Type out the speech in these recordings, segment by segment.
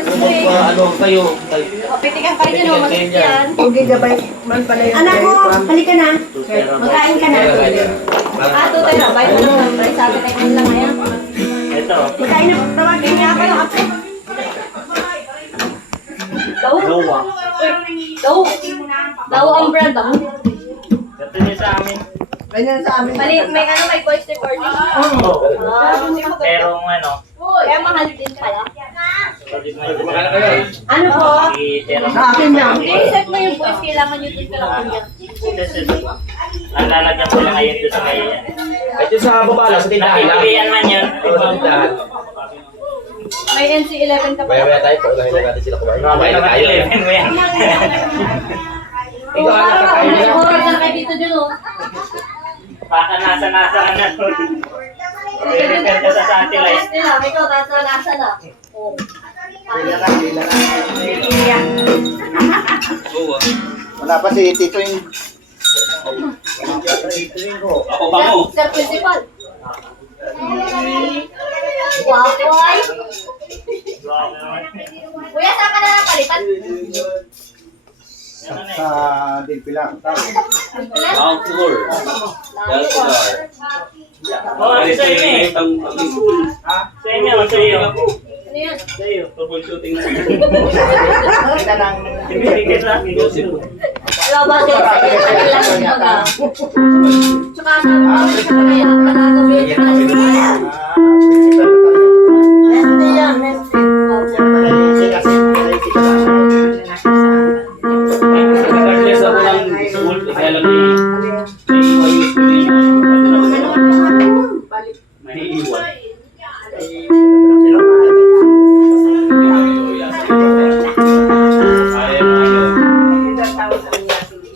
Ano kayo? Pitikan kayo dyan, masakit yan. Okay, gabay man pala yung Anak ko, halika na. Magkain ka na. Tutay na, bite mo lang ng price. Sabi tayo ano lang ngayon. Ito. Magkain na, tawagin niya kayo ate. Daw? Daw ang brand ah. Ito niya sa amin. Ganyan sa amin. May voice recording. Oo. Pero ano. Kaya mahal din pala. Kayo. Ano po? Sa akin na. Hindi, set mo yung voice. Kailangan nyo dun ka lang kunya. Ang lalagyan ko lang ngayon doon sa ngayon. Ito sa babala, sa tindahan lang. Nakikilian man yun. Oo, sa tindahan. May NC11 ka pala. Maya-maya tayo, paunahin na natin sila kumain. Kumain na tayo. 11 mo yan. Ikaw, anak, kakain May na. oras na kayo dito dun oh. Baka nasa-nasa ka na. I-refer ka sa satellite. Nila, ikaw nasa na. Oh. Wala pa si Tito yung... Ako ba mo? Sir Principal. Wapo ay. Kuya, saan ka na napalitan? Sa Dilpilang. Mount Tour. Oh, ano sa inyo eh? Sa inyo, sa iyo. Ano yan? Sa iyo, troubleshooting na. Kita ng... Ibigay lang. Wala ba din? Ano lang yung mga... Tsaka sabi ko, sa kanya, panagawin ka na siya. Hindi yan, Messi. Regardless ako ng school, kaya lang may iwan. Ayaw na yun.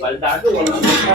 Baldado.